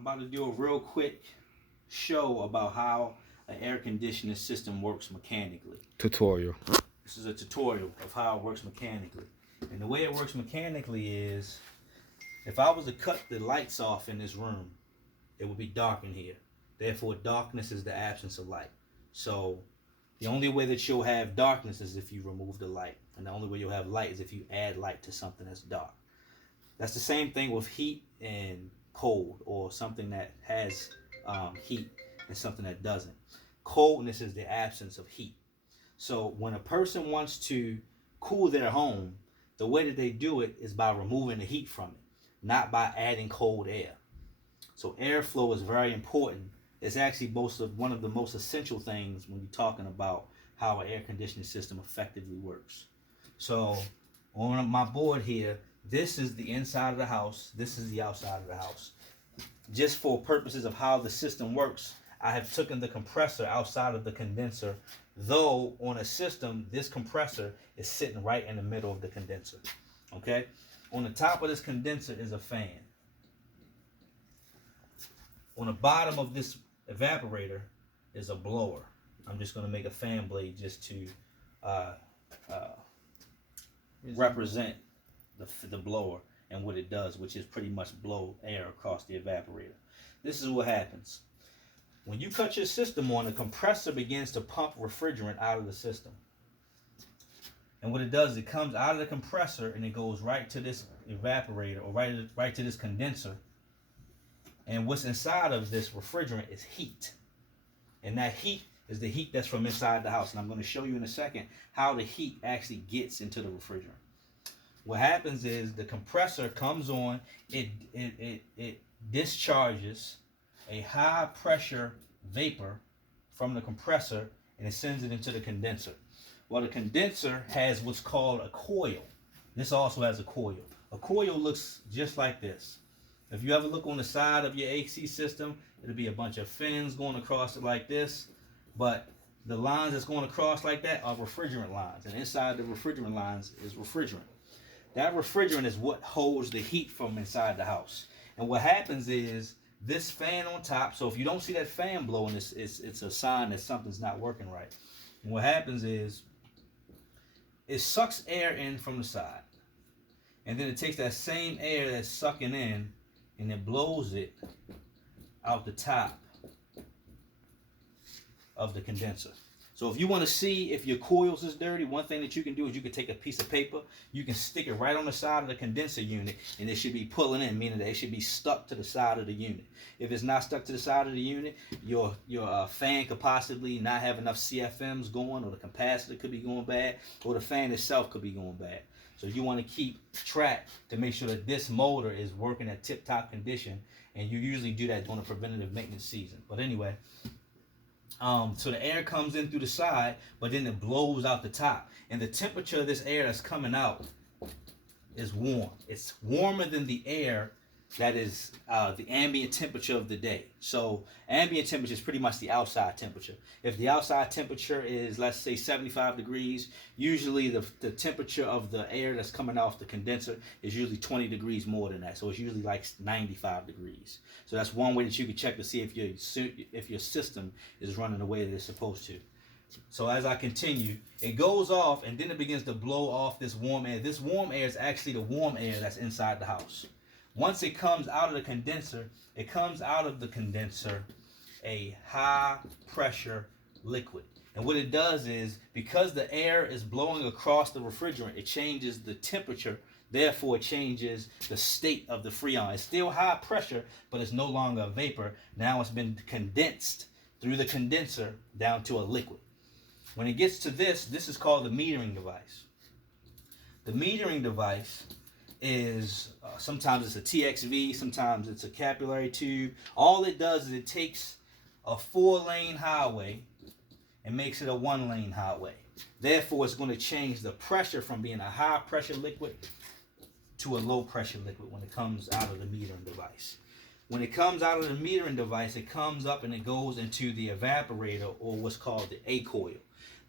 I'm about to do a real quick show about how an air conditioning system works mechanically. Tutorial. This is a tutorial of how it works mechanically. And the way it works mechanically is, if I was to cut the lights off in this room, it would be dark in here. Therefore, darkness is the absence of light. So the only way that you'll have darkness is if you remove the light. And the only way you'll have light is if you add light to something that's dark. That's the same thing with heat and cold, or something that has heat and something that doesn't. Coldness is the absence of heat. So when a person wants to cool their home, the way that they do it is by removing the heat from it, not by adding cold air. So airflow is very important. It's actually one of the most essential things when you're talking about how an air conditioning system effectively works. So on my board here, this is the inside of the house. This is the outside of the house. Just for purposes of how the system works, I have taken the compressor outside of the condenser, though on a system, this compressor is sitting right in the middle of the condenser. Okay? On the top of this condenser is a fan. On the bottom of this evaporator is a blower. I'm just going to make a fan blade just to represent the blower and what it does, which is pretty much blow air across the evaporator. This is what happens. When you cut your system on, the compressor begins to pump refrigerant out of the system. And what it does, it comes out of the compressor and it goes right to this evaporator, or right to this condenser. And what's inside of this refrigerant is heat. And that heat is the heat that's from inside the house. And I'm going to show you in a second how the heat actually gets into the refrigerant. What happens is the compressor comes on, it discharges a high pressure vapor from the compressor, and it sends it into the condenser. Well, the condenser has what's called a coil. This also has a coil. A coil looks just like this. If you ever look on the side of your AC system, it'll be a bunch of fins going across it like this. But the lines that's going across like that are refrigerant lines. And inside the refrigerant lines is refrigerant. That refrigerant is what holds the heat from inside the house. And what happens is this fan on top, so if you don't see that fan blowing, it's a sign that something's not working right. And what happens is it sucks air in from the side. And then it takes that same air that's sucking in and it blows it out the top of the condenser. So if you want to see if your coils is dirty, one thing that you can do is you can take a piece of paper, you can stick it right on the side of the condenser unit, and it should be pulling in, meaning that it should be stuck to the side of the unit. If it's not stuck to the side of the unit, your fan could possibly not have enough CFMs going, or the capacitor could be going bad, or the fan itself could be going bad. So you want to keep track to make sure that this motor is working at tip-top condition, and you usually do that during the preventative maintenance season. But anyway, so the air comes in through the side, but then it blows out the top. And the temperature of this air that's coming out is warm. It's warmer than the air that is the ambient temperature of the day. So ambient temperature is pretty much the outside temperature. If the outside temperature is, let's say, 75 degrees, usually the temperature of the air that's coming off the condenser is usually 20 degrees more than that. So it's usually like 95 degrees. So that's one way that you can check to see if your system is running the way that it's supposed to. So as I continue, it goes off and then it begins to blow off this warm air. This warm air is actually the warm air that's inside the house. Once it comes out of the condenser, it comes out of the condenser a high pressure liquid. And what it does is, because the air is blowing across the refrigerant, it changes the temperature. Therefore, it changes the state of the Freon. It's still high pressure, but it's no longer a vapor. Now it's been condensed through the condenser down to a liquid. When it gets to this is called the metering device. The metering device is sometimes it's a TXV, sometimes it's a capillary tube. All it does is it takes a 4-lane highway and makes it a 1-lane highway. Therefore, it's going to change the pressure from being a high pressure liquid to a low pressure liquid when it comes out of the metering device. When it comes out of the metering device, it comes up and it goes into the evaporator, or what's called the A coil.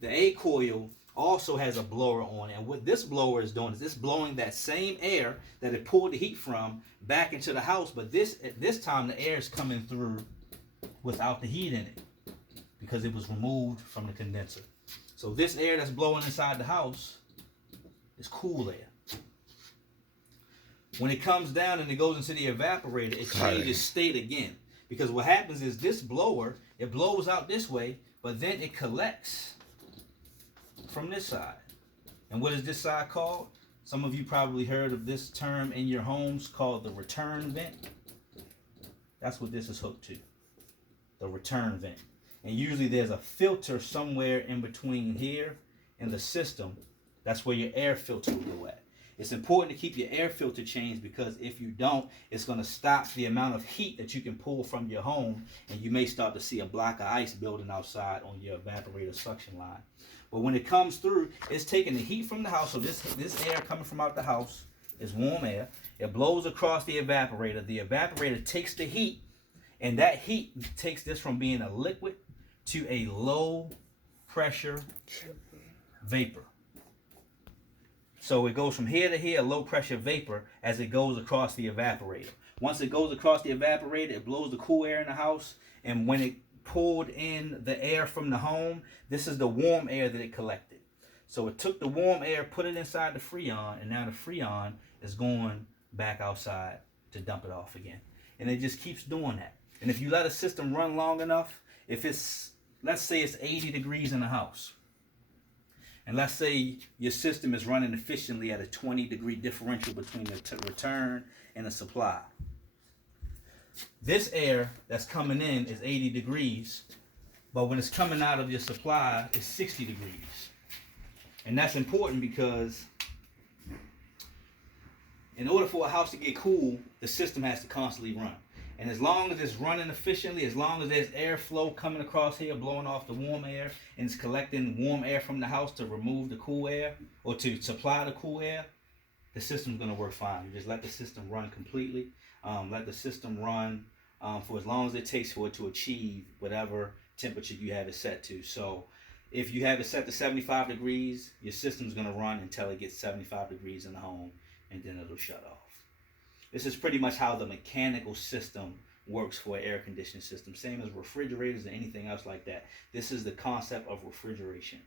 The A coil also has a blower on it. And what this blower is doing is it's blowing that same air that it pulled the heat from back into the house, but this time the air is coming through without the heat in it because it was removed from the condenser. So this air that's blowing inside the house is cool air. When it comes down and it goes into the evaporator, it changes state again. Because what happens is this blower, it blows out this way, but then it collects from this side. And what is this side called? Some of you probably heard of this term in your homes called the return vent. That's what this is hooked to, the return vent. And usually there's a filter somewhere in between here and the system. That's where your air filter will go at. It's important to keep your air filter changed because if you don't, it's going to stop the amount of heat that you can pull from your home, and you may start to see a block of ice building outside on your evaporator suction line. But when it comes through, it's taking the heat from the house. So this air coming from out the house is warm air. It blows across the evaporator. The evaporator takes the heat, and that heat takes this from being a liquid to a low pressure vapor. So it goes from here to here, low pressure vapor, as it goes across the evaporator. Once it goes across the evaporator, it blows the cool air in the house. And when it pulled in the air from the home, this is the warm air that it collected. So it took the warm air, put it inside the Freon, and now the Freon is going back outside to dump it off again. And it just keeps doing that. And if you let a system run long enough, if it's, let's say it's 80 degrees in the house, and let's say your system is running efficiently at a 20-degree differential between the return and the supply. This air that's coming in is 80 degrees, but when it's coming out of your supply, it's 60 degrees. And that's important because in order for a house to get cool, the system has to constantly run. And as long as it's running efficiently, as long as there's airflow coming across here, blowing off the warm air, and it's collecting warm air from the house to remove the cool air, or to supply the cool air, the system's going to work fine. You just let the system run completely. Let the system run for as long as it takes for it to achieve whatever temperature you have it set to. So if you have it set to 75 degrees, your system's going to run until it gets 75 degrees in the home, and then it'll shut off. This is pretty much how the mechanical system works for an air conditioning system. Same as refrigerators and anything else like that. This is the concept of refrigeration.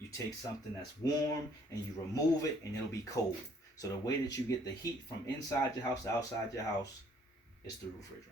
You take something that's warm and you remove it and it'll be cold. So the way that you get the heat from inside your house to outside your house is through refrigeration.